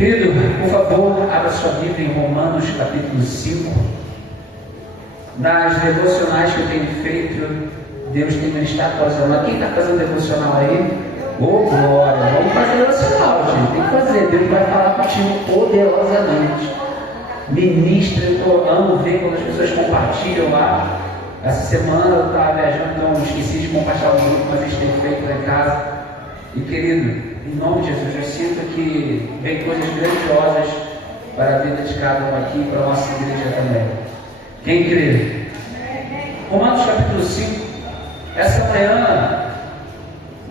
Querido, por favor, abra sua Bíblia em Romanos capítulo 5. Nas devocionais que eu tenho feito, Deus tem ministrado para os alunos. Quem está fazendo devocional aí? Ô, glória! Vamos fazer devocional, gente. Tem que fazer. Deus vai falar contigo poderosamente. Ministra, eu amo ver quando as pessoas compartilham lá. Essa semana eu estava viajando, então esqueci de compartilhar o grupo, mas a gente tem feito lá em casa. E querido, em nome de Jesus, eu sinto que vem coisas grandiosas para a vida de cada um aqui, para a nossa igreja também. Quem crê? Romanos capítulo 5. Essa manhã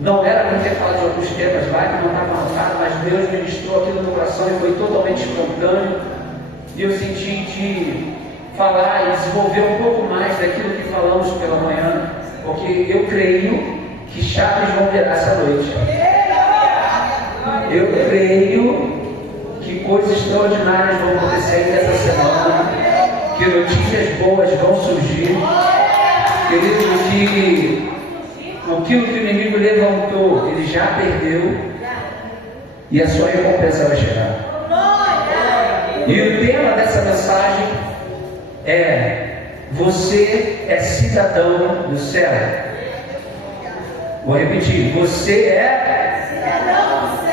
não era para ter falado de alguns temas lá que não estava anotado, mas Deus ministrou aqui no meu coração e foi totalmente espontâneo. E eu senti de falar e desenvolver um pouco mais daquilo que falamos pela manhã, porque eu creio que chaves vão virar essa noite. Eu creio que coisas extraordinárias vão acontecer essa semana, que notícias boas vão surgir. Querido, que aquilo que o inimigo levantou, ele já perdeu, e a sua recompensa vai chegar. E o tema dessa mensagem é: você é cidadão do céu. Vou repetir: você é cidadão do céu.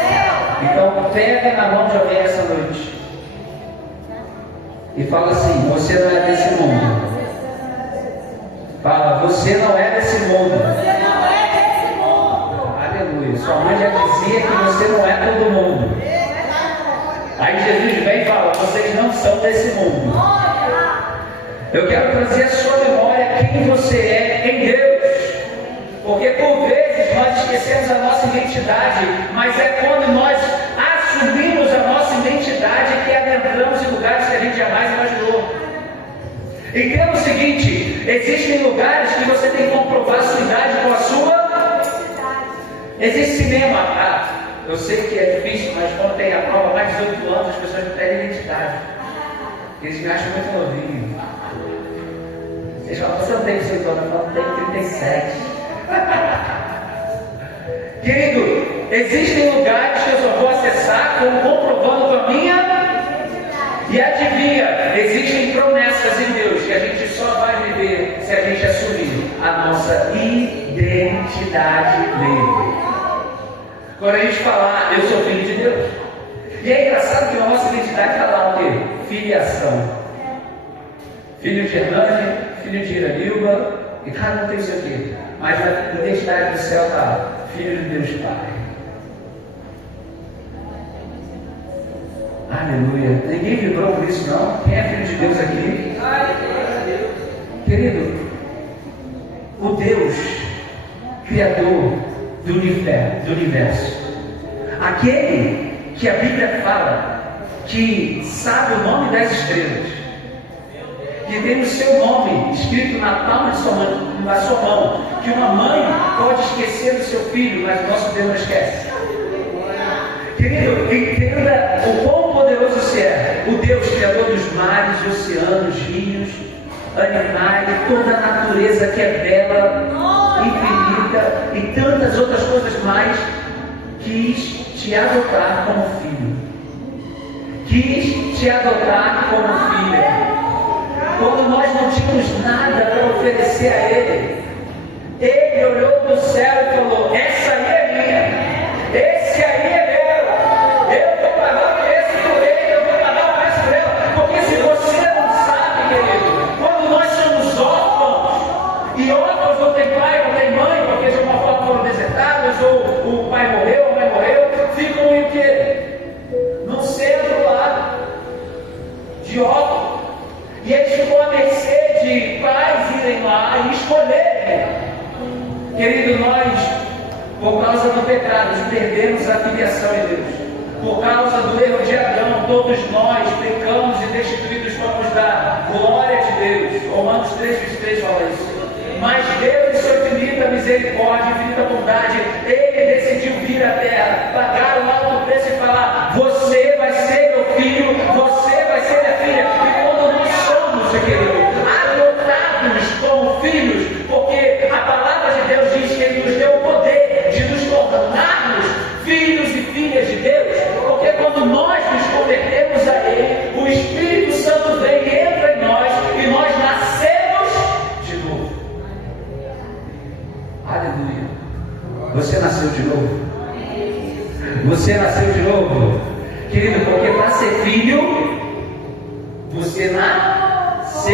Então pega na mão de alguém essa noite e fala assim: você não é desse mundo. Fala: você não é desse mundo. Você não é desse mundo. Aleluia. Sua mãe já dizia que você não é todo mundo. Aí Jesus vem e fala: vocês não são desse mundo. Eu quero trazer a sua memória quem você é em Deus. Porque por vezes nós esquecemos a nossa identidade, mas é quando nós assumimos a nossa identidade que adentramos em lugares que a gente jamais imaginou. Entenda o seguinte: existem lugares que você tem que comprovar a sua idade com a sua. Existe cinema. Eu sei que é difícil, mas quando tem a prova mais de 18 anos, as pessoas não têm identidade. Eles me acham muito novinho. Eles falam: você não tem 18 anos? Eu falo: tenho 37. Querido, existem lugares que eu só vou acessar comprovando com a minha. E adivinha, existem promessas em Deus que a gente só vai viver se a gente assumir a nossa identidade nele. Quando a gente falar: eu sou filho de Deus. E é engraçado que a nossa identidade está lá o quê? Filiação. Filho de Hernani, filho de Iranilba, e cada um tem o seu quê? Mas a identidade do céu está lá: filho de Deus Pai. Aleluia. Ninguém vibrou por isso, não? Quem é filho de Deus aqui? Querido, o Deus Criador do universo, aquele que a Bíblia fala que sabe o nome das estrelas, que tem o seu nome escrito na palma de sua mão, que uma mãe pode esquecer do seu filho, mas o nosso Deus não esquece. Querido, entenda o quão poderoso você é. O Deus Criador dos mares, oceanos, rios, animais, toda a natureza que é bela, infinita e tantas outras coisas mais, quis te adotar como filho. Quis te adotar como filha. Quando nós não tínhamos nada para oferecer a Ele, Ele olhou para o céu e falou: essa aí é minha, esse aí é meu, eu vou pagar o preço por ele, eu vou pagar o preço por ela. Porque se você não sabe, querido, quando nós somos órfãos, e órfãos não tem pai, não tem mãe, porque de uma forma foram desertados, ou o pai morreu, a mãe morreu, ficam em o quê? Num centro lá de órfãos. E eles ficam à mercê de pais irem lá e escolherem. Querido, nós, por causa do pecado, perdemos a filiação em Deus. Por causa do erro de Adão, todos nós pecamos e destituídos fomos da glória de Deus. Romanos 3,23 fala isso. Mas Deus, em sua infinita misericórdia, infinita bondade, Ele decidiu vir à terra, pagar o alto preço e falar: você vai ser meu filho, você vai ser minha filha. E quando nós somos, querido, adotados como filhos, porque a palavra de Deus diz que Ele nos deu o poder de nos tornarmos filhos e filhas de Deus, porque quando nós nos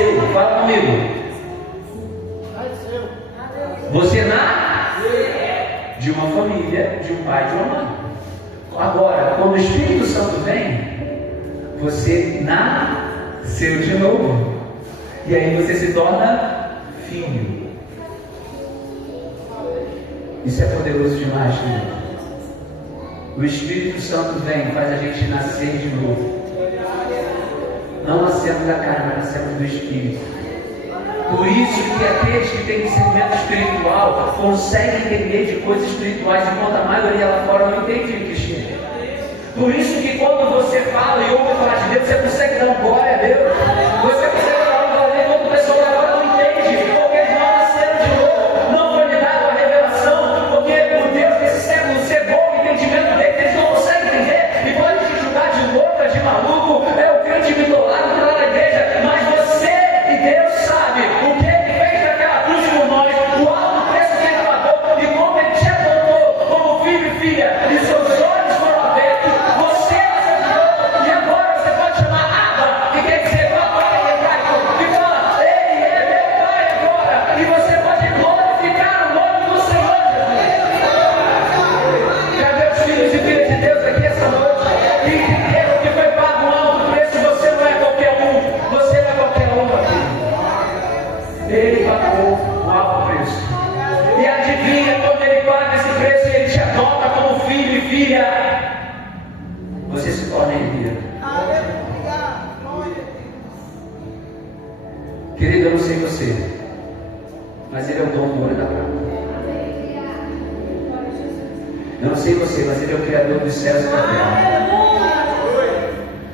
nasceu. Fala comigo. Você nasceu de uma família, de um pai e de uma mãe. Agora, quando o Espírito Santo vem, você nasceu de novo. E aí você se torna filho. Isso é poderoso demais, né? O Espírito Santo vem, faz a gente nascer de novo. Não nascemos da carne, mas nascemos do Espírito. Por isso que aqueles que têm discernimento espiritual conseguem entender de coisas espirituais, enquanto a maioria lá fora não entende, Cristiano. Por isso que quando você fala e ouve falar de Deus, você consegue dar um glória a Deus. Você consegue dar um glória a Deus, enquanto o pessoal lá fora não entende, porque eles não nasceram de novo. Não foi lhe dado a revelação, porque o Deus desse século cegou o entendimento deles, eles não conseguem entender. E pode te julgar de louca, de maluco, é o crente bitolado que está lá na igreja, mas você e Deus sabe o que Ele fez naquela cruz por nós, o alto preço que Ele pagou, e como Ele te adotou como filho e filha, e seus olhos foram abertos, você aceitou, e agora você pode chamar Abba, que quer dizer papai em hebraico, e fala, Ele é meu pai agora, e você pode glorificar o nome do Senhor Jesus. Cadê os filhos e filhas de Deus aqui essa noite? Que entenderam que foi pago um alto preço, você não é qualquer um, você não é qualquer um aqui. Ele pagou um alto preço. E adivinha, quando Ele paga esse preço, Ele te adota como filho e filha. Você se torna herdeiro. Querido, eu não sei você, mas Ele é o dono do ouro e da prata. Eu não sei você, mas Ele é o Criador dos céus e da terra.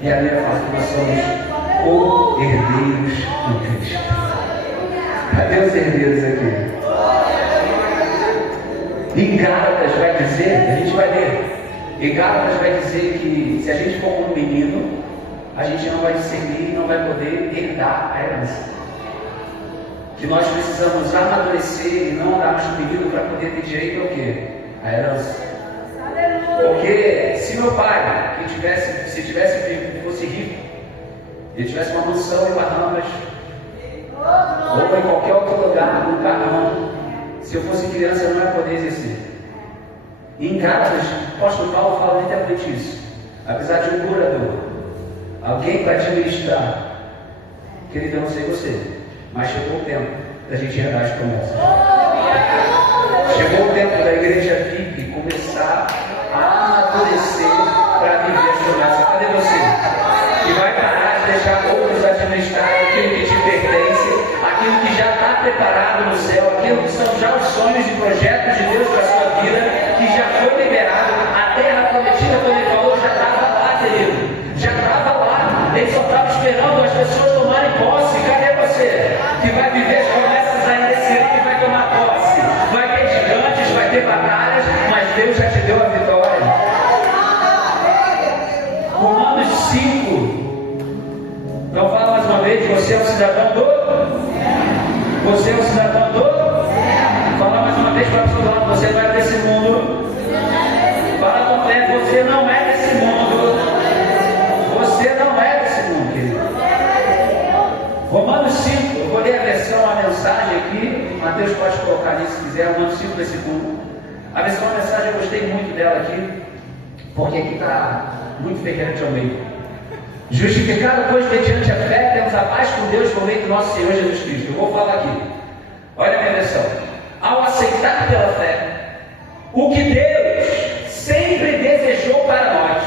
E a Bíblia fala que nós somos co-herdeiros do Cristo. Cadê os herdeiros aqui? Em Gálatas vai dizer, a gente vai ler, em Gálatas vai dizer que se a gente for um menino, a gente não vai discernir e não vai poder herdar a herança. Que nós precisamos amadurecer e não andarmos no menino para poder ter direito ao quê? A herança. Porque se meu pai, se fosse rico, ele tivesse uma mansão em Bahamas, ou em qualquer outro lugar, num carrão, se eu fosse criança eu não ia poder exercer. E em Gálatas, o apóstolo Paulo fala literalmente isso. Apesar de um curador, alguém para administrar, querido, eu não sei você, mas chegou o tempo da gente herdar as promessas. Chegou o tempo da igreja vir e começar a amadurecer para viver as promessas. Cadê você? E vai parar de deixar outros administrarem aquilo que te pertence, aquilo que já está preparado no céu, aquilo que são já os sonhos e projetos de Deus para a sua vida, que já foi liberado. A terra prometida, quando Ele falou, já estava lá, querido. Já estava lá. Ele só estava esperando as pessoas tomarem posse. Cadê você? Que vai viver as promessas ainda esse ano e vai tomar posse. Vai ter gigantes, vai ter batalhas, mas Deus já te deu a vitória. Romanos 5. Então fala mais uma vez, você é um cidadão do? Você é um cidadão do? Fala mais uma vez para o seu lado, você não é desse mundo. Fala com fé, você não é desse mundo. Você não é desse mundo, querido. Romanos 5, eu vou ler a versão, a mensagem aqui. Mateus pode colocar ali se quiser, Romanos 5, versículo 1. A versão, a mensagem, eu gostei muito dela aqui, porque aqui está muito ferrante ao meio. Justificado, pois, mediante a fé, temos a paz com Deus por meio do nosso Senhor Jesus Cristo. Eu vou falar aqui. Olha a minha versão. Ao aceitar pela fé o que Deus sempre desejou para nós,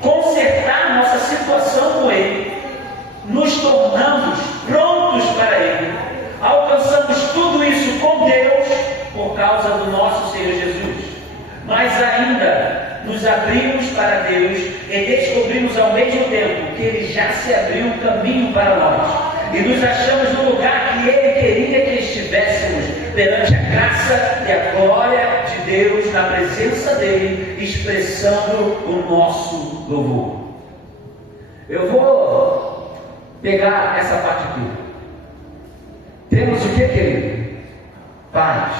consertar nossa situação com Ele, nos tornamos prontos para Ele. Alcançamos tudo isso com Deus por causa do nosso Senhor Jesus. Mas ainda nos abrimos para Deus e descobrimos ao mesmo tempo que Ele já se abriu um caminho para nós. E nos achamos no lugar que Ele queria que estivéssemos, perante a graça e a glória de Deus, na presença dEle, expressando o nosso louvor. Eu vou pegar essa parte aqui. Temos o que, querido? Paz.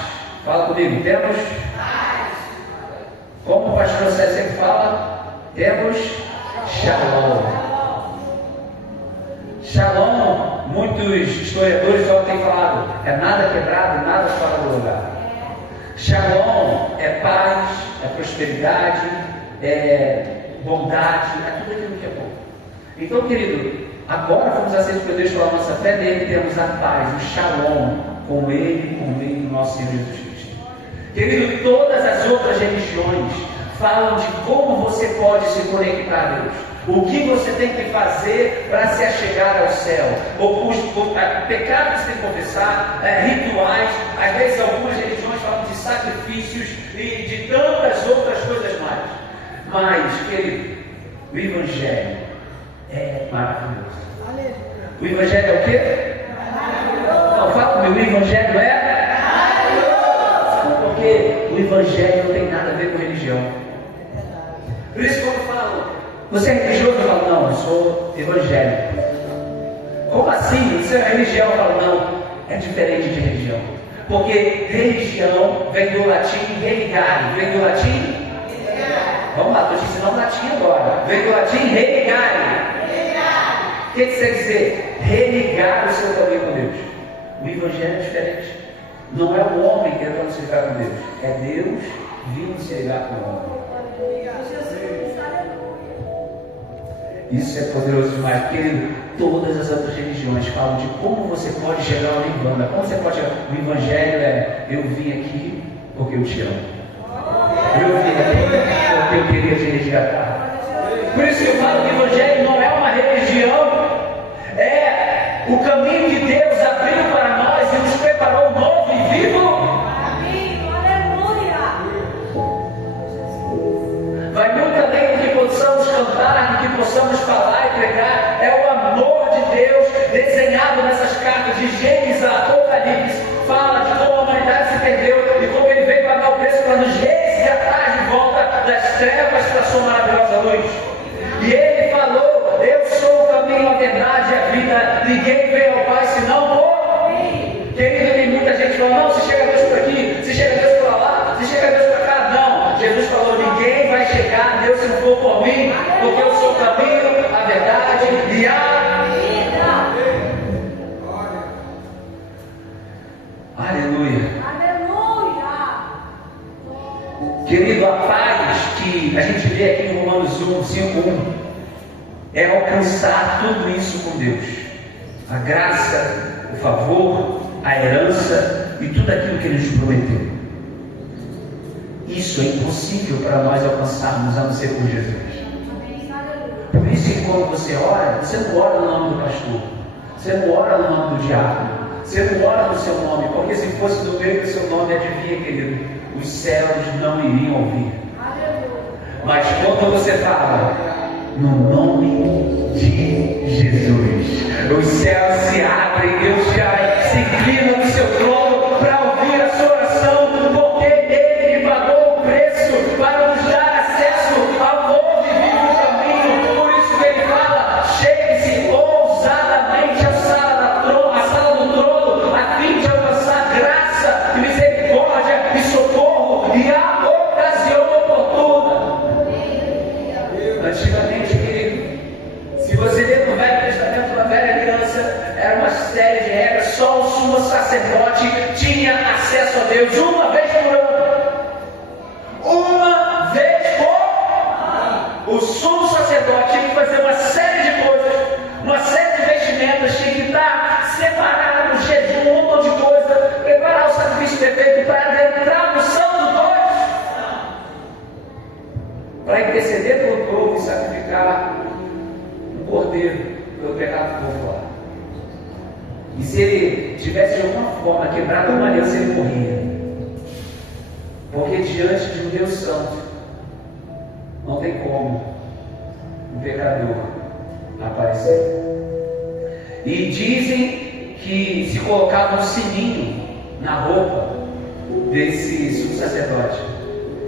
Fala comigo. Temos paz. Como o pastor César sempre fala, temos Shalom. Shalom muitos historiadores já têm falado, é nada quebrado, nada fora do lugar. Shalom é paz, é prosperidade, é bondade, é tudo aquilo que é bom. Então, querido, agora vamos aceitar por Deus pela nossa fé nele, temos a paz, o shalom com ele, no nosso Senhor Jesus Cristo. Querido, todas as outras religiões falam de como você pode se conectar a Deus, o que você tem que fazer para se achegar ao céu, os pecados que você tem que confessar, rituais, às vezes algumas religiões falam de sacrifícios e de tantas outras coisas mais. Mas, querido, o Evangelho é maravilhoso. O Evangelho é o quê? Não, fala comigo, o Evangelho é maravilhoso. Porque o Evangelho não tem nada a ver com religião. Por isso, quando falam, você é religioso? Eu falo, não, eu sou evangélico. Como assim? Isso é religião? Eu falo, não, é diferente de religião. Porque religião vem do latim religare. Vem do latim? Vamos lá, estou te ensinando latim agora. Vem do latim religare. O que isso quer dizer? Religar o seu caminho com Deus. O Evangelho é diferente. Não é o homem tentando se ligar com Deus. É Deus vindo se ligar com o homem. Isso é poderoso demais, querido. Todas as outras religiões falam de como você pode chegar ao Nirvana. Como você pode chegar? O Evangelho é: eu vim aqui porque eu te amo. Eu vim aqui porque eu queria te resgatar. Por isso que eu falo que o Evangelho não é uma religião, é o caminho que Deus abriu para nós e nos preparou novo e vivo. Vai muito além do que possamos cantar, do que possamos falar e pregar. É o amor de Deus desenhado nessas cartas de Gênesis a Apocalipse. Fala de como a humanidade se perdeu e como ele veio pagar o preço para nos resgatar de volta das trevas para a sua maravilhosa luz. E ele falou: eu sou o caminho, a verdade e a vida. Ninguém vem ao Pai senão por mim. Querido, tem muita gente falando: não, se chega a Deus por aqui, se chega a Deus por lá, se chega a Deus por cá. Não, Jesus falou: ninguém vai chegar a Deus se não for por mim, porque eu sou o caminho, a verdade e a vida. Aleluia. Querido, a paz que a gente vê aqui em Romanos 5:1 é alcançar tudo isso com Deus. A graça, o favor, a herança e tudo aquilo que Ele nos prometeu. Isso é impossível para nós alcançarmos a não ser por Jesus. Por isso que quando você ora, você não ora no nome do pastor, você não ora no nome do diabo, você não ora no seu nome, porque se fosse no meio do seu nome, adivinha, querido, os céus não iriam ouvir. Mas quando você fala no nome de Jesus, os céus se abrem, Deus já se inclina no seu trono para ouvir a sua oração, porque Ele pagou o preço para nos dar acesso ao novo e vivo caminho. Por isso que Ele fala: chegue-se ousadamente à sala do trono, a fim de alcançar graça e misericórdia e socorro e a ocasião oportuna. Antigamente, querido, se você ler no Velho Testamento, na Velha Aliança, era uma série de regras. Só o sumo sacerdote tinha acesso a Deus uma vez por ano. Uma vez por ano. O sumo sacerdote tinha que fazer uma série de coisas, uma série de vestimentas, tinha que estar separado, jejum, um monte de coisa, preparar o sacrifício perfeito para entrar no santo dos, para interceder pelo povo e sacrificar um cordeiro pelo pecado do povo lá. E se ele tivesse de alguma forma quebrado uma aliança, ele morria. Porque diante de um Deus santo, não tem como um pecador aparecer. E dizem que se colocava um sininho na roupa desse sumo sacerdote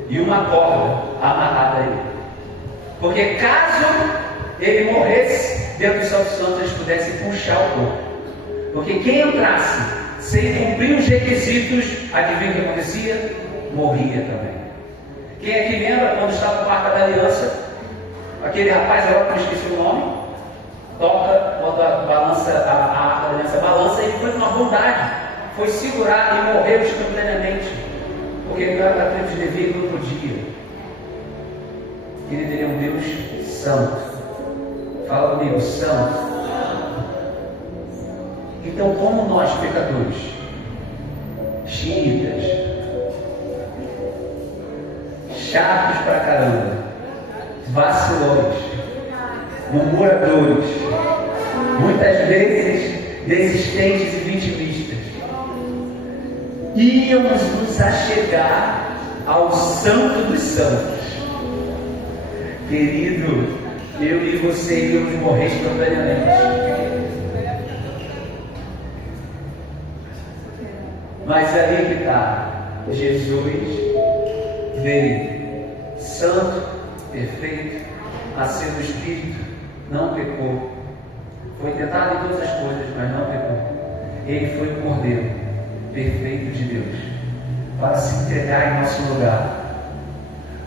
e uma corda amarrada a ele. Porque caso ele morresse dentro do Santo Santo, eles pudessem puxar o corpo. Porque quem entrasse sem cumprir os requisitos, adivinha o que acontecia? Morria também. Quem aqui lembra quando estava no Arca da Aliança? Aquele rapaz agora que eu esqueci o nome. toca, quando a arca da aliança balança, ele foi com uma bondade, foi segurado e morreu instantaneamente, porque ele era da tribo de Levi e não podia. Ele é um Deus santo. Fala comigo, santo. Então, como nós, pecadores, xiitas, chatos pra caramba, vacilões, murmuradores, muitas vezes desistentes e vitimistas, íamos nos achegar ao Santo dos Santos. Querido, eu e você íamos morrer instantaneamente. Mas aí que está, Jesus veio santo, perfeito, nasceu do Espírito, não pecou, foi tentado em todas as coisas, mas não pecou. Ele foi o Cordeiro perfeito de Deus, para se entregar em nosso lugar,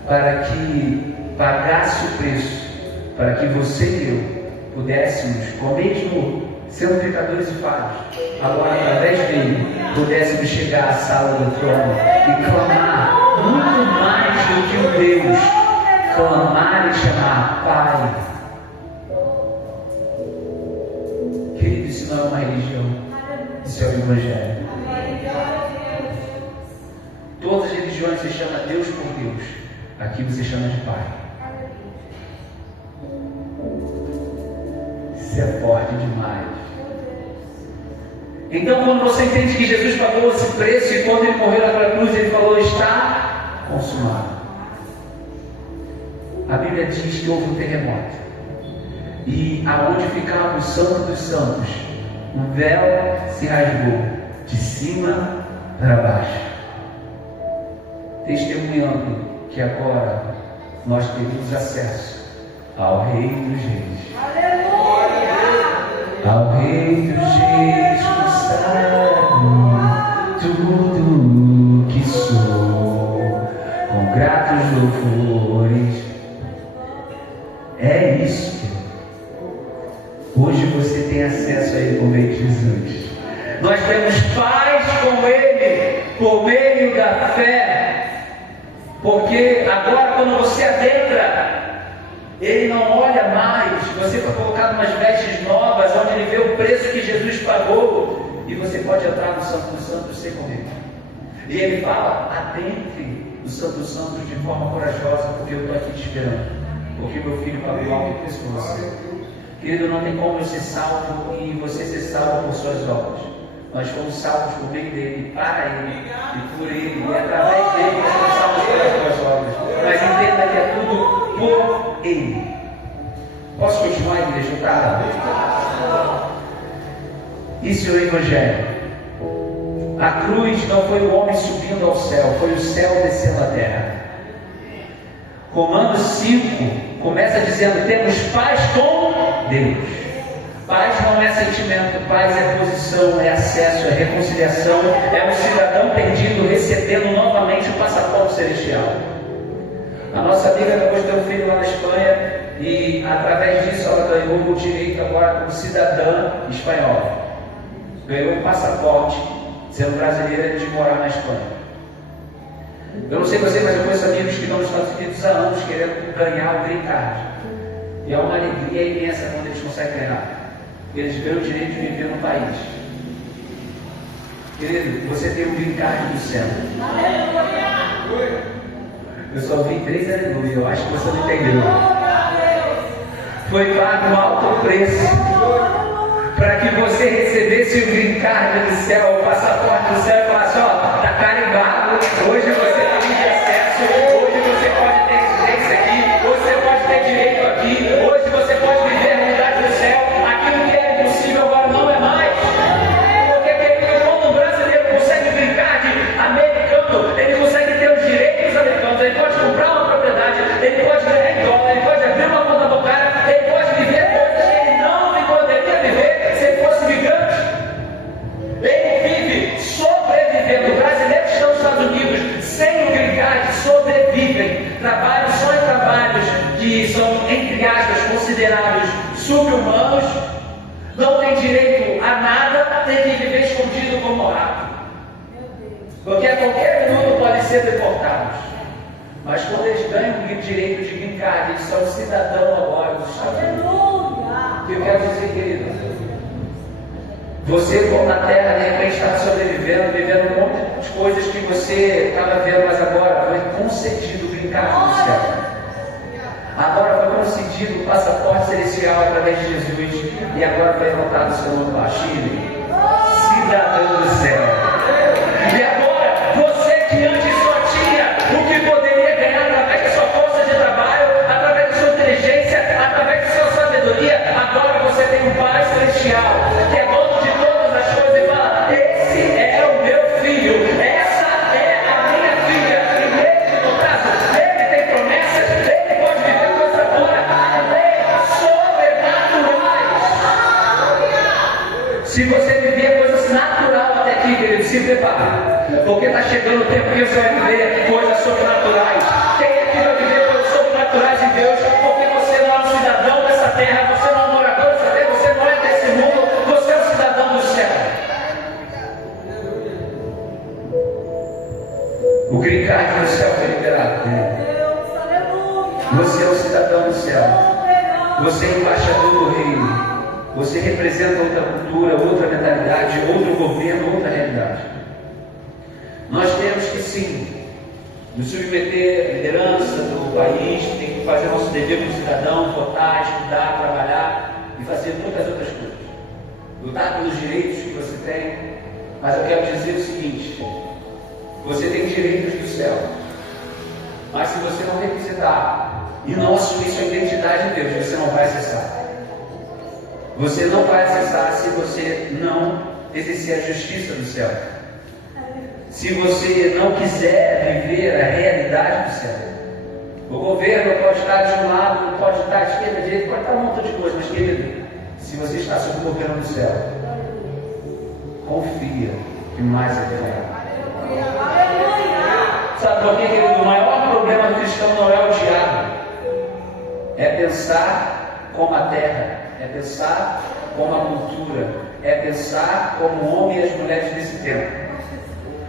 para que pagasse o preço, para que você e eu pudéssemos, com mesmo sendo pecadores e falhos, agora através dele pudéssemos chegar à sala do trono e clamar muito mais do que o Deus, clamar e chamar Pai. Querido, isso não é uma religião, isso é o Evangelho. Todas as religiões se chamam Deus por Deus, aqui você chama de Pai. Isso é forte demais. Então, quando você entende que Jesus pagou esse preço e quando ele morreu naquela cruz, ele falou: está consumado. A Bíblia diz que houve um terremoto e aonde ficava o Santo dos Santos, um véu se rasgou de cima para baixo, testemunhando que agora nós temos acesso ao Rei dos Reis. Aleluia! Ao Rei dos Reis tudo que sou, com gratos louvores. É isso. Hoje você tem acesso a Ele por meio de Jesus. Nós temos paz com Ele por meio da fé, porque agora quando você adentra, Ele não olha mais. Você foi colocado umas vestes novas, onde Ele vê o preço que Jesus pagou. E você pode entrar no Santo dos Santos sem morrer. E ele fala: adentre no Santo dos Santos de forma corajosa, porque eu estou aqui te esperando. Porque meu filho pagou algo que fez por você. Querido, não tem como eu ser salvo e você ser salvo por suas obras. Nós fomos salvos por meio dele, para ele e por ele. E através dele nós somos salvos pelas suas obras. Mas entenda que é tudo por ele. Posso continuar, igreja? Isso é o Evangelho. A cruz não foi o homem subindo ao céu, foi o céu descendo à terra. Romanos 5 começa dizendo: temos paz com Deus. Paz não é sentimento, paz é posição, é acesso, é reconciliação, é um cidadão perdido recebendo novamente o passaporte celestial. A nossa amiga acabou de ter um filho lá na Espanha e através disso ela ganhou o direito agora como cidadã espanhola. Ganhou um passaporte, sendo brasileira, de morar na Espanha. Eu não sei você, mas eu conheço amigos que estão nos Estados Unidos há anos querendo ganhar o green card. E é uma alegria imensa quando eles conseguem ganhar. Eles ganham o direito de viver no país. Querido, você tem um green card do céu. Eu só vi 3 aleluia, eu acho que você não entendeu. Foi pago um alto preço para que você recebesse o green card do céu, o passaporte do céu, e falasse: ó, está carimbado, hoje você tem acesso, hoje você pode ter existência aqui, hoje você pode ter direito aqui, hoje você pode viver a realidade do céu. Aquilo que era impossível agora não é mais. Porque, querido, quando um brasileiro consegue o green card americano, ele consegue ter os direitos americanos, ele pode comprar uma propriedade, ele pode ganhar em dólar, ele pode abrir uma conta bancária, ele pode viver coisas que ele não poderia viver se ele fosse migrante. Ele vive sobrevivendo. Brasileiros que estão nos Estados Unidos sem o green card sobrevivem. Trabalham só em trabalhos que são, entre aspas, considerados considerados sub-humanos, não têm direito a nada, têm que viver escondido como rato. Porque a qualquer minuto podem ser deportados. Mas quando eles ganham o direito de brincar, eles são cidadãos agora dos Estados Unidos. O que eu quero dizer, querido? Você, como na Terra, de repente está sobrevivendo, vivendo um monte de coisas que você estava vendo, mas agora foi concedido brincar no céu. Agora foi concedido o passaporte celestial através de Jesus. E agora foi anotado o seu nome lá, Chile, cidadão do céu. E agora, você que antes só tinha o que poderia ganhar através da sua força de trabalho, através da sua inteligência, através da sua sabedoria, agora você tem um Pai celestial, que é dono de todas as coisas e fala: esse é o meu filho, essa é a minha filha. E ele, no caso, ele tem promessas, ele pode viver coisa boa, sobrenaturais. Se você viver coisas naturais até aqui, querido, se prepare. Porque está chegando o tempo que você vai viver coisas sobrenaturais. Quem é que vai viver coisas sobrenaturais em Deus? Porque você não é um cidadão dessa terra, você não é um morador dessa terra, você não é desse mundo, você é um cidadão do céu. O green card do céu foi liberado. Você é um cidadão do céu. Você é embaixador do reino. Você representa outra cultura, outra mentalidade, outro governo, outra realidade. Nós temos que sim nos submeter à liderança do país, tem que fazer nosso dever como cidadão, votar, estudar, trabalhar e fazer muitas outras coisas. Lutar pelos direitos que você tem, mas eu quero dizer o seguinte: você tem direitos do céu, mas se você não requisitar e não assumir sua identidade em Deus, você não vai acessar. Você não vai acessar se você não exercer a justiça do céu. Se você não quiser viver a realidade do céu. O governo pode estar de um lado, pode estar de esquerda, de direita, pode estar um montão de coisas, mas querido, se você está sob o governo do céu, confia que mais é real. Sabe por quê, querido? O maior problema do cristão não é o diabo, é pensar como a terra, é pensar como a cultura, é pensar como o homem e as mulheres desse tempo.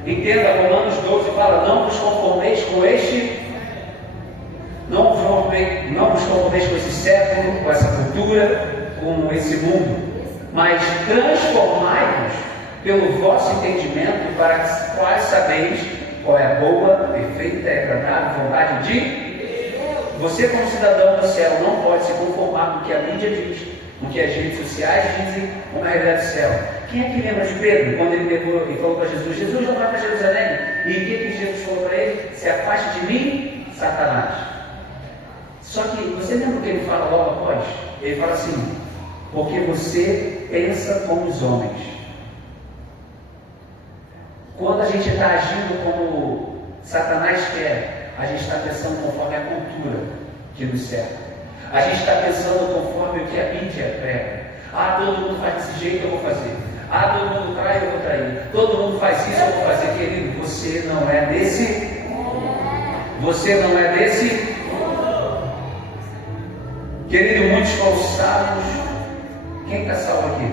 Entenda, Romanos 12 fala: não vos conformeis com este, não vos conformeis com esse século, com essa cultura, com esse mundo, mas transformai-vos pelo vosso entendimento, para que quais sabeis qual é a boa, perfeita e agradável vontade de Deus. Você, como cidadão do céu, não pode se conformar com o que a mídia diz, com o que as redes sociais dizem, com a realidade do céu. Quem é que lembra de Pedro, quando ele pegou e falou para Jesus: Jesus já vai para Jerusalém? E o que Jesus falou para ele? Se afaste de mim, Satanás. Só que, você lembra o que ele fala logo após? Ele fala assim: porque você pensa como os homens. Quando a gente está agindo como Satanás quer, a gente está pensando conforme a cultura que nos cerca. A gente está pensando conforme o que a mídia prega. Ah, todo mundo faz desse jeito, eu vou fazer. Ah, todo mundo trai, eu vou trair. Todo mundo faz isso, eu vou fazer. Querido, você não é desse. Você não é desse. Querido, muitos foram salvos. Quem está salvo aqui?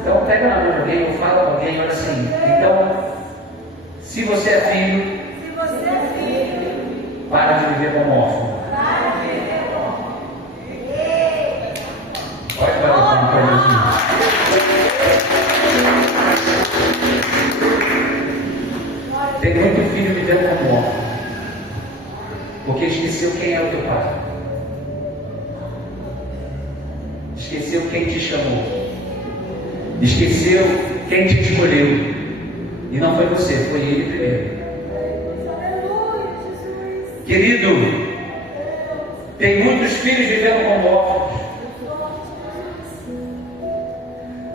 Então pega na mão de alguém, ou fala com alguém, olha assim: então, se você é filho, para de viver como órfão. Pode bater palma para Jesus. Tem muito filho vivendo como órfão, porque esqueceu quem é o teu pai, esqueceu quem te chamou, esqueceu quem te escolheu, e não foi você, foi ele primeiro. Querido, tem muitos filhos vivendo como órfãos.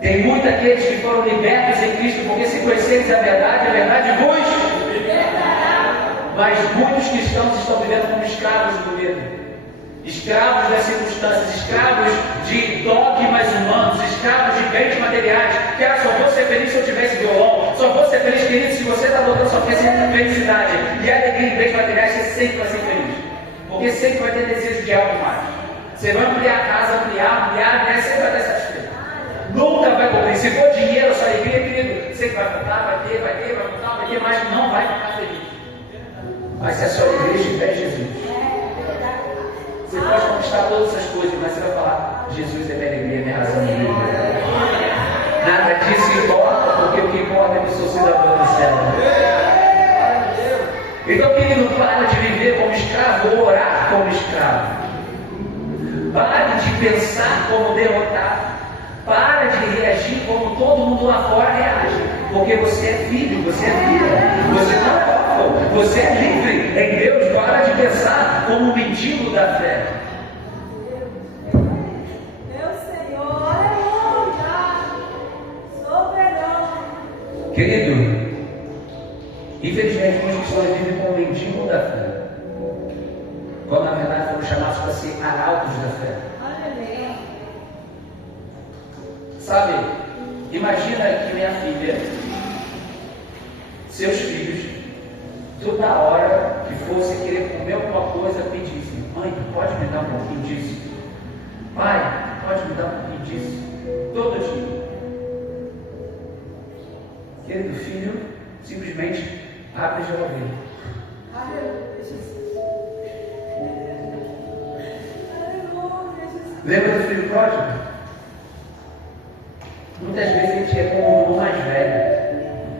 Tem muitos aqueles que foram libertos em Cristo, porque se conheceres a verdade vos libertará. Mas muitos cristãos estão vivendo como escravos do medo, escravos das circunstâncias, escravos de dogmas humanos, escravos de bens materiais. Que só vou ser feliz se eu tivesse violão, só vou ser feliz, querido, se você está botando sua felicidade e alegria em bens materiais, você sempre vai ser feliz. Porque sempre vai ter desejo de algo mais. Você vai ampliar a casa, ampliar, né? Sempre vai ter satisfeito. Nunca vai cumprir. Se for dinheiro, sua alegria, querido, sempre vai voltar, vai ter, mas não vai ficar feliz. Mas se a sua alegria estiver em Jesus, você pode conquistar todas essas coisas, mas você vai falar: Jesus é minha alegria, minha razão de viver. Nada disso importa, porque o que importa é que eu sou cidadão do céu. Então, querido, para de viver como escravo ou orar como escravo. Pare de pensar como derrotado. Para de reagir como todo mundo lá fora reage. Porque você é filho, você é filha. Você não é órfão, você é livre em Deus. Para de pensar como um mendigo da fé. Meu Senhor, aleluia, soberano. Querido, infelizmente muitas pessoas vivem como um mendigo da fé. Quando na verdade foram chamados para ser arautos da fé. Sabe, imagina que minha filha, seus filhos, toda hora que fosse querer comer alguma coisa, pedissem: mãe, pode me dar um pouquinho disso? Pai, pode me dar um pouquinho disso? Todo dia. Querido filho, simplesmente abre a geladeira. Lembra do filho pródigo? Muitas vezes a gente é como o irmão mais velho,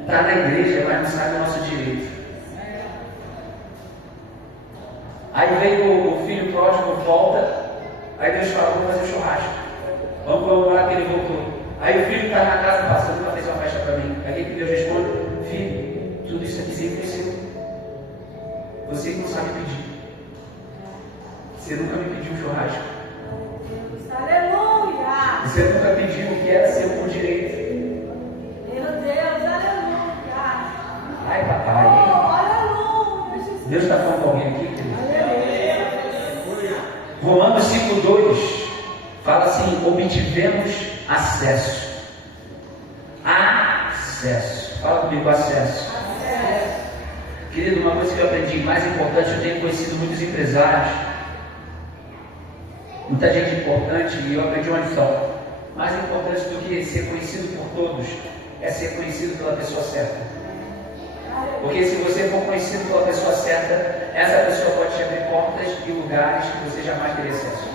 está na igreja, mas não sabe o nosso direito. Aí veio o filho pródigo, volta, aí Deus fala: vamos fazer churrasco, vamos comemorar que ele voltou. Aí o filho está na casa passando para fazer uma festa para mim. Aí que Deus responde: filho, tudo isso aqui sempre foi seu. Você não sabe pedir. Você nunca me pediu um churrasco. Aleluia! Você nunca pediu o que era seu por direito. Meu Deus, aleluia! Ai, papai. Aleluia! Deus está falando com alguém aqui, querido? Aleluia! Romanos 5,2 fala assim: obtivemos acesso. Acesso. Fala comigo: acesso. Querido, uma coisa que eu aprendi, mais importante, eu tenho conhecido muitos empresários, muita gente importante, e eu aprendi uma lição. Mais importante do que ser conhecido por todos é ser conhecido pela pessoa certa. Porque se você for conhecido pela pessoa certa, essa pessoa pode te abrir portas e lugares que você jamais teria acesso.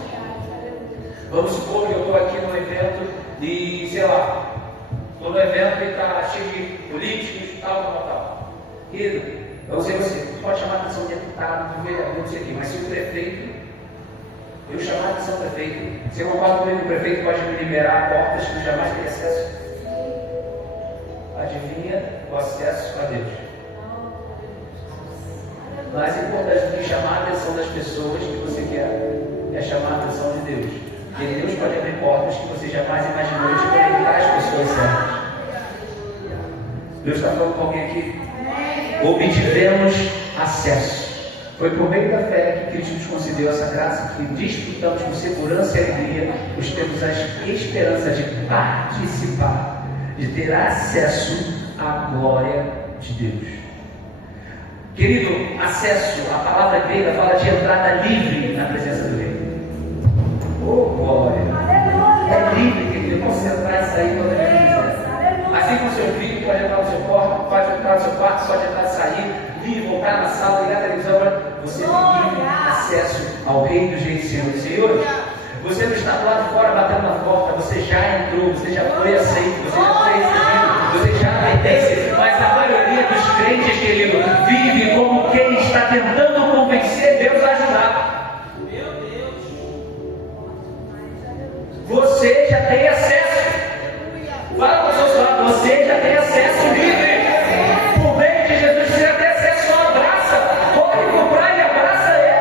Vamos supor que eu estou aqui num evento e, sei lá, estou no evento e está cheio de políticos, tal. Querido, eu não sei você pode chamar a atenção de deputado, de vereador, não sei o quê, mas se o prefeito, eu chamar a atenção do prefeito, se eu concordo comigo, o prefeito pode me liberar portas que eu jamais teria acesso. Adivinha o acesso a Deus. Mais importante do que chamar a atenção das pessoas que você quer é chamar a atenção de Deus. Porque Deus pode abrir portas que você jamais imaginou e te conectar às pessoas certas. Deus está falando com alguém aqui? Obtivemos acesso. Foi por meio da fé que Cristo nos concedeu essa graça, que desfrutamos com segurança e alegria, pois temos a esperança de participar, de ter acesso à glória de Deus. Querido, acesso, a palavra grega fala de entrada livre na presença do Rei. Oh, glória! É livre, querido, eu posso entrar e sair quando eu quiser. Assim como seu filho pode entrar no seu quarto, pode entrar no seu quarto, pode entrar e sair, vir, voltar na sala, ligar a televisão, você tem livre acesso ao Rei dos Reis, Senhor e Senhores. Você não está do lado de fora batendo na porta, você já entrou, você já foi aceito, você já foi recebido, você já pertence. Mas a maioria dos crentes, querido, vive como quem está tentando convencer Deus a ajudar. Meu Deus! Você já tem acesso. Fala para os seus lados, você já tem acesso livre. Por meio de Jesus, você já tem acesso a uma graça. Corre para o praia e abraça ele.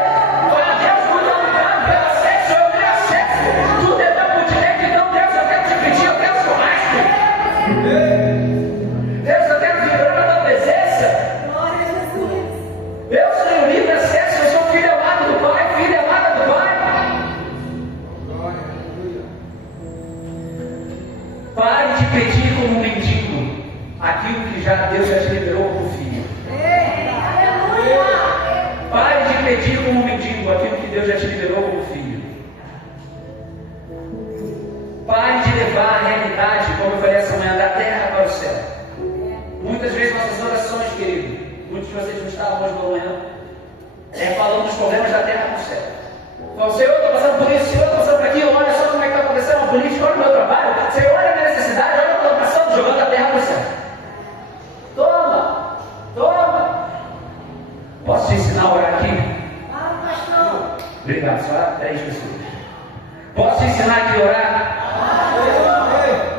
Fala: Deus, muito obrigado pelo acesso, eu tenho acesso. Tudo é meu por direito, então Deus, eu quero te pedir, eu quero churrasco. Deus, eu quero vibrar na tua presença. Glória a Jesus. Eu tenho livre acesso, eu sou filho amado do Pai, filha amada do Pai. Pare de pedir como um mendigo aquilo que Deus já te liberou como filho. Aleluia. Pare de pedir como um mendigo aquilo que Deus já te liberou como filho. Pare de levar a realidade, como eu falei essa manhã, da terra para o céu. Muitas vezes nossas orações, querido, muitos de vocês não estavam hoje pela manhã, falando dos problemas da terra para o céu. Fala, Senhor, eu estou passando por isso, Senhor, eu estou passando por aquilo, olha só como é que está acontecendo a política, olha o meu trabalho, Senhor, olha a minha necessidade, olha o que eu estou passando, jogando a terra para o céu. Toma, toma. Posso te ensinar a orar aqui? Obrigado, só 3 pessoas. Posso te ensinar aqui a orar?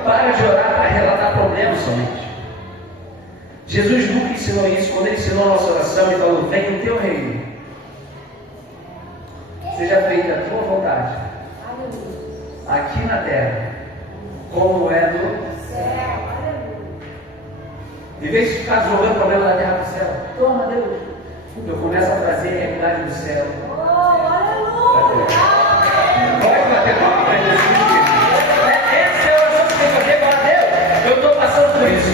Para de orar para relatar problemas somente. Jesus nunca ensinou isso. Quando ele ensinou a nossa oração, ele falou: venha o teu reino, seja feita a tua vontade, aqui na terra, como é no céu. Em vez de ficar jogando o problema da terra para o céu, toma, Deus, eu começo a trazer a realidade do céu. Pode bater palma para Jesus. Essa é a oração que você tem que fazer. Fala: Deus, eu estou passando por isso.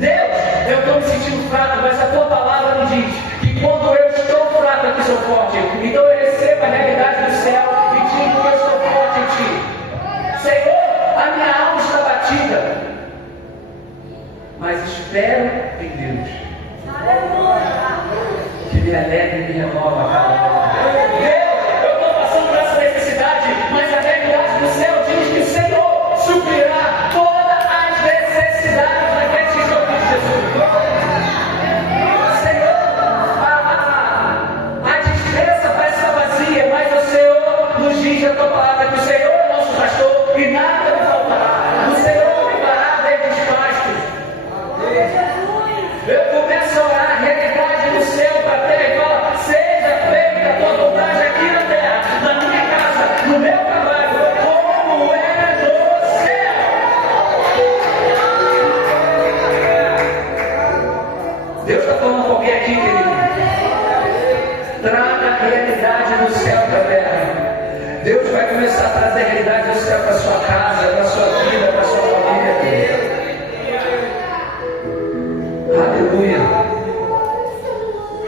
Deus, eu estou me sentindo fraco, mas a tua palavra me diz que quando eu estou fraco, aqui sou forte. Então eu recebo a realidade do céu e digo que eu estou forte em ti. Senhor, a minha alma está batida, mas espero em Deus. Que me alegra e me renova a cada hora. Deus, eu estou passando por essa necessidade, mas a realidade do céu diz que o Senhor suprirá todas as necessidades daqueles que estão com Jesus. Senhor, a dispensa vai estar vazia, mas o Senhor nos diz a tua palavra que o Senhor é nosso pastor e nada me faltará. O Senhor me dará dentre os pastos. Eu começo a orar a realidade do céu para a terra e falo: seja feita a tua vontade aqui na terra, na minha casa, no meu trabalho, como é no céu. Deus está falando com alguém aqui, querido. Traga a realidade do céu para a terra. Deus vai começar a trazer a realidade do céu para a sua casa, para a sua vida, para a sua família. Aleluia.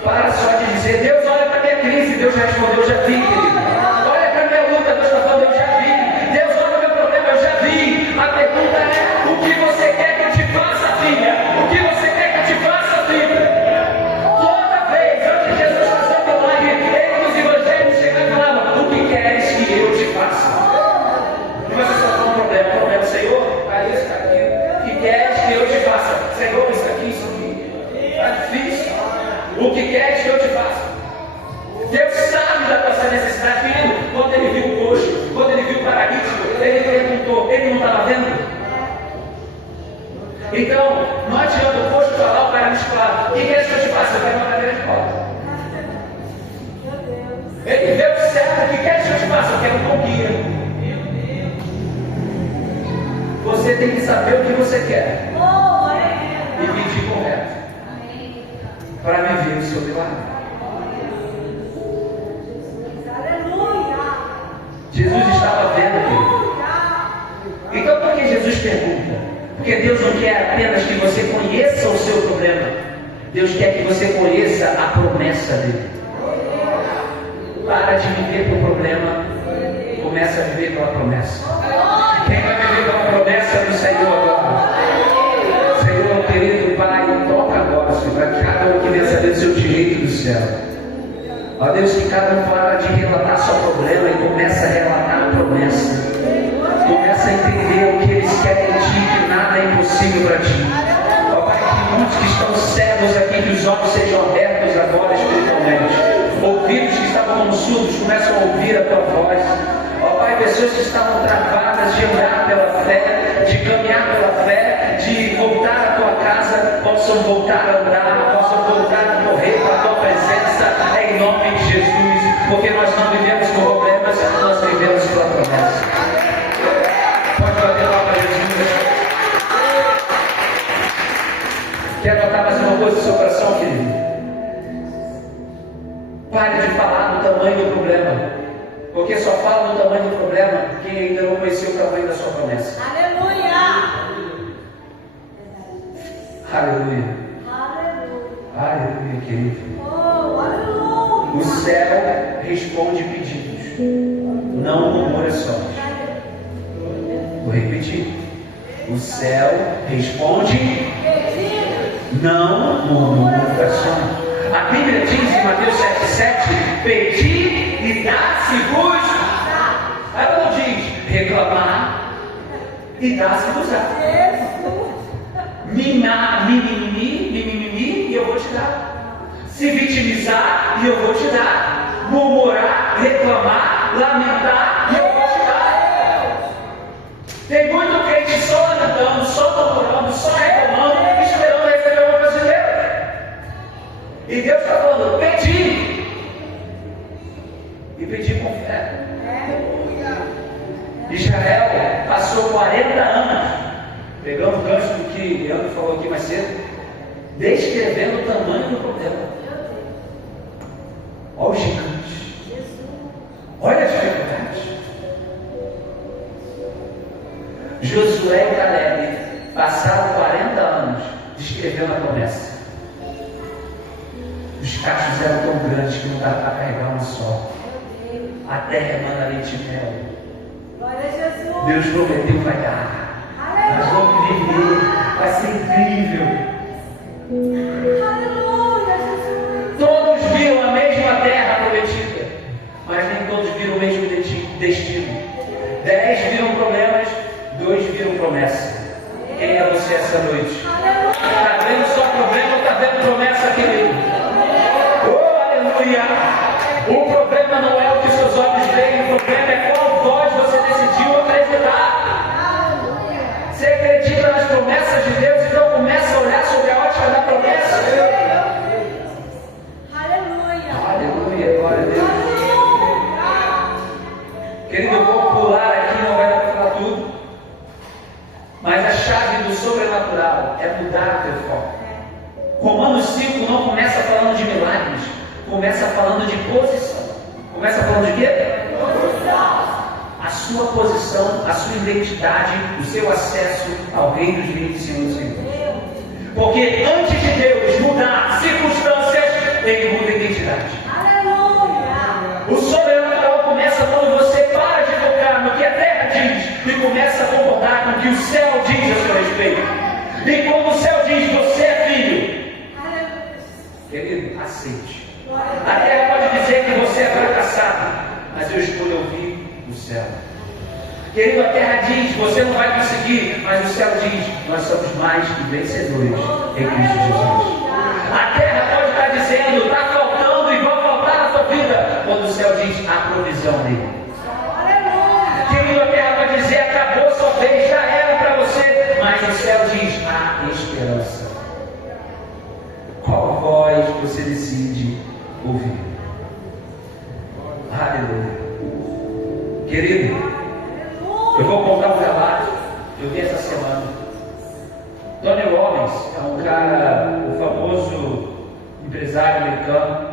Para só de dizer: Deus, olha para a minha crise. Deus já respondeu: eu já vi, querido. Olha para a minha luta. Deus está falando: eu já vi. Deus, olha o meu problema. Eu já vi. A pergunta é: o que você quer que eu te faça, filha? O que você quer que eu te faça, filha? Toda vez antes de Jesus fazer o milagre, ele nos evangelhos chegava e falava: o que queres que eu te faça? E você só fala um problema. O problema: Senhor, está isso, está aquilo. O que queres que eu te faça? Senhor, isso aqui, isso aqui. Está difícil. O que queres que eu te faça? Deus sabe da nossa necessidade. Filho, quando ele viu o coxo, quando ele viu o paralítico, ele perguntou: ele não estava vendo? Então, não adianta o coxo falar, o paralítico falar: o que queres que eu te faça? Eu quero uma cadeira de roda. Ele viu o céu: o que queres que eu te faça? Eu quero um bom guia. Você tem que saber o que você quer e pedir correto para viver o seu milagre. Jesus estava vendo aquilo. Então por que Jesus pergunta? Porque Deus não quer apenas que você conheça o seu problema. Deus quer que você conheça a promessa dele. Para de viver pelo problema, começa a viver pela promessa. Quem vai viver pela promessa do Senhor agora? Senhor, querido Pai, toca agora, Senhor, para cada um que venha saber do seu direito do céu. Ó Deus, que cada um para de relatar seu problema e começa a relatar a promessa. Começa a entender o que eles querem de ti, que nada é impossível para ti. Ó Pai, que muitos que estão cegos aqui, que os olhos sejam abertos agora espiritualmente. Ouvidos que estavam como surdos começam a ouvir a tua voz. Ó Pai, pessoas que estavam travadas de andar pela fé, de caminhar pela fé, de voltar à tua casa, possam voltar a andar, possam voltar a correr para a tua presença, em nome de Jesus, porque nós não vivemos com problemas, nós vivemos pela promessa. Pode bater lá para Jesus. Quer notar mais uma coisa no seu coração, querido? Pare de falar do tamanho do problema, porque só fala do tamanho do problema quem ainda não conheceu o tamanho da sua promessa. Aleluia! Aleluia. Aleluia! Aleluia, querido. Oh, aleluia! O céu responde pedido. não murmurações. Vou repetir. O céu responde, não murmurações. A Bíblia diz em Mateus 7,7: pedi e dá-se-vos. Ela não diz reclamar e dá-se-vos-á. Mimimi, e eu vou te dar. Se vitimizar, e eu vou te dar. Murmurar, reclamar, lamentar, e eu vou te dar. Tem muito crente só lamentando, só murmurando, só reclamando, esperando receber uma coisa de Deus. E Deus está falando, pedi. E pedi com fé. Israel passou 40 anos, pegando o gancho do que Leandro falou aqui mais cedo, descrevendo o tamanho do problema. Olha os gigantes, olha as dificuldades. Josué e Caleb passaram 40 anos descrevendo a promessa. Os cachos eram tão grandes que não dava para carregar um só. A terra emana leite e mel. Deus prometeu, vai dar. Nós vamos viver, vai ser incrível. Todos viram a mesma terra prometida, mas nem todos viram o mesmo destino. 10 viram problemas, 2 viram promessa. Quem é você essa noite? Está vendo só problema ou está vendo promessa, querido? Oh, aleluia! O problema não é o que seus olhos veem, o problema é qual voz você decidiu acreditar. Você acredita nas promessas de Deus, então começa a olhar sobre a ótica da promessa. Aleluia, glória a Deus. Querido, eu vou pular aqui, não vai dar para falar tudo. Mas a chave do sobrenatural é mudar o teu foco. Romanos 5 não começa falando de milagres, começa falando de posição. Começa falando de quê? Posição. A sua posição, a sua identidade, o seu acesso ao reino de Deus e Senhor. Porque antes de Deus mudar circunstâncias, Ele muda a identidade. Aleluia. O sobrenatural começa quando você para de focar no que a terra diz e começa a concordar com o que o céu diz a seu respeito. E quando o céu diz, você é filho, querido, aceite. A terra pode dizer que você é fracassado, mas eu escolho ouvir o céu. Querido, a terra diz, você não vai conseguir, mas o céu diz, nós somos mais que vencedores em Cristo Jesus. A terra pode estar dizendo, está faltando e vai faltar na sua vida, quando o céu diz, há provisão nele. Querido, a terra pode dizer, acabou sua vez, já era para você, mas o céu diz, há esperança. Qual voz você decide ouvir? Aleluia. Querido, eu vou contar um relato. Eu vi essa semana. Tony Robbins é um cara, um famoso empresário americano,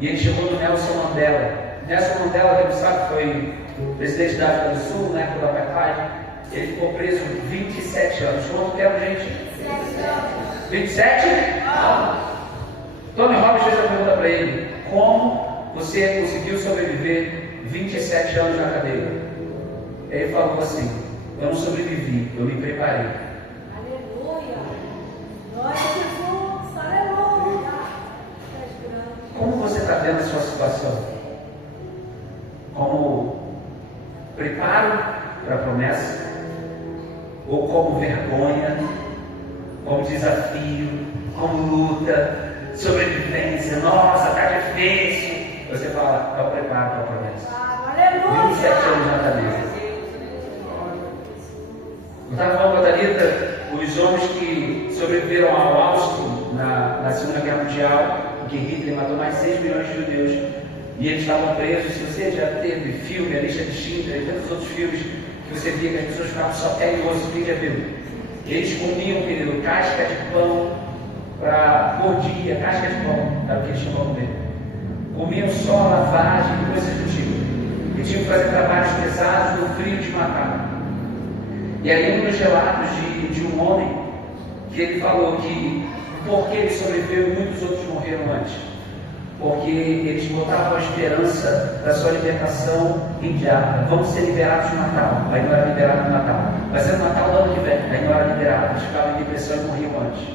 e ele chamou do Nelson Mandela. Nelson Mandela, quem não sabe, foi presidente da África do Sul, na época do apartheid. Ele ficou preso 27 anos. Quanto tempo, gente? 27? Tony Robbins fez a pergunta para ele: como você conseguiu sobreviver 27 anos na cadeia? Ele falou assim: eu não sobrevivi, eu me preparei. Aleluia! Glória a Jesus! Aleluia! Como você está vendo a sua situação? Como preparo para a promessa? Ou como vergonha? Como desafio? Como luta? Sobrevivência? Nossa, está difícil. Você fala: é o preparo para a promessa. Aleluia! 27 anos na cadeia. Eu estava falando com a Thalita, os homens que sobreviveram ao Holocausto na Segunda Guerra Mundial, em que Hitler matou mais de 6 milhões de judeus, e eles estavam presos. Se você já teve filme, A Lista de Schindler, e tantos outros filmes que você via que as pessoas ficavam só pele e osso, quem já viu? Eles comiam, querido, casca de pão por dia, casca de pão, era o que eles tinham para comer. Comiam só lavagem e coisas do tipo. E tinham que fazer trabalhos pesados no frio de matar. E aí um dos relatos de um homem, que ele falou que porque ele sobreviveu e muitos outros morreram antes. porque eles botavam a esperança da sua libertação imediata. Vamos ser liberados no Natal, aí não era liberado no Natal. Vai ser no Natal do ano que vem, aí não era liberado. Eles ficavam em depressão e morriam antes.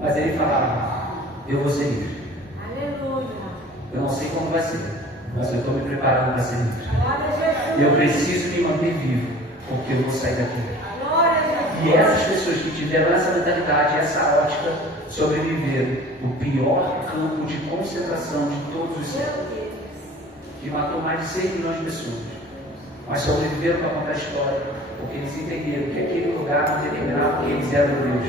Mas ele falava: eu vou ser livre. Aleluia. Eu não sei como vai ser, mas eu estou me preparando para ser livre. Glória a Jesus. Eu preciso me manter vivo, porque eu vou sair daqui. Glória a Jesus. E essas pessoas que tiveram essa mentalidade, essa ótica, sobreviveram o pior campo de concentração de todos os séculos, que matou mais de 6 milhões de pessoas. Mas sobreviveram para contar a história, porque eles entenderam que aquele lugar não determinava que eles eram judeus.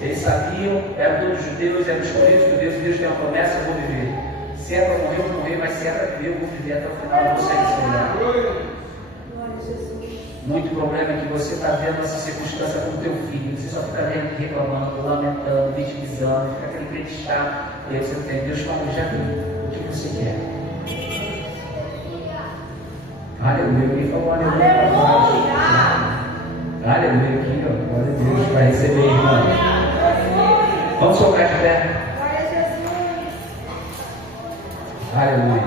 Eles sabiam, eram todos judeus, eram escolhidos por Deus, e Deus tem uma promessa: eu vou viver. Se é para morrer, eu vou morrer, mas se é para viver, eu vou viver até o final, eu vou sair desse lugar. Glória a Jesus. Muito problema é que você está vendo essa circunstância com o teu filho, você só fica vendo, reclamando, lamentando, vitimizando, fica querendo acreditar. E aí você tem Deus fala: já vi, o que você quer? Aleluia, quem falou aleluia para nós? Aleluia, aqui, ó, glória a Deus, vai receber, irmão. Vamos colocar de pé. Glória a Jesus. Aleluia.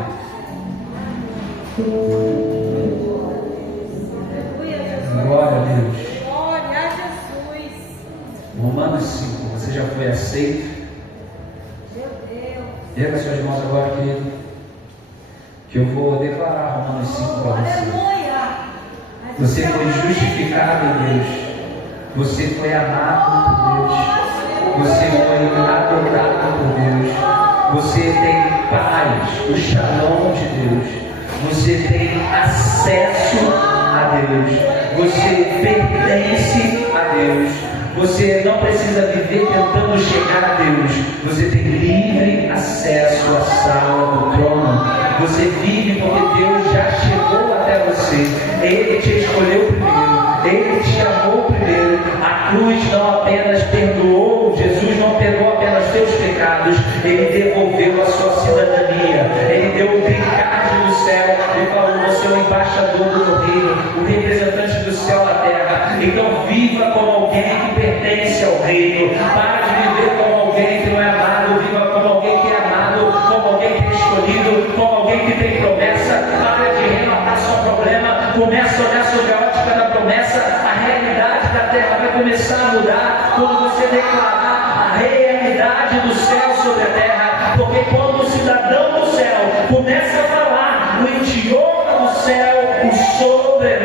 Aleluia, Jesus. Glória a Deus. Glória a Jesus. Romanos 5, você já foi aceito? Meu Deus. Erga suas mãos agora, querido, que eu vou declarar Romanos 5 para você. Aleluia. Você foi justificado em Deus. Você foi amado por Deus. Você foi adorado por Deus. Você tem paz, o shalom de Deus. Você tem acesso a Deus. Você pertence a Deus. Você não precisa viver tentando chegar a Deus. Você tem livre acesso à sala do trono. Você vive porque Deus já chegou até você. Ele te escolheu primeiro. Ele te amou primeiro. A cruz não apenas perdoou, Jesus não perdoou apenas teus pecados, Ele devolveu a sua cidadania. Ele deu o green card do céu e falou: você é o embaixador do reino, o representante do céu na terra. Então viva como alguém que pertence ao reino. Para de viver como alguém que não é amado. Viva como alguém que é amado, como alguém que é escolhido, como alguém que tem promessa. Para de relatar só problema. Começa a olhar sobre a ótica da promessa. A realidade da terra vai começar a mudar quando você declarar a realidade do céu sobre a terra. Porque quando o cidadão do céu começa a falar o idioma do céu, o sobrenatural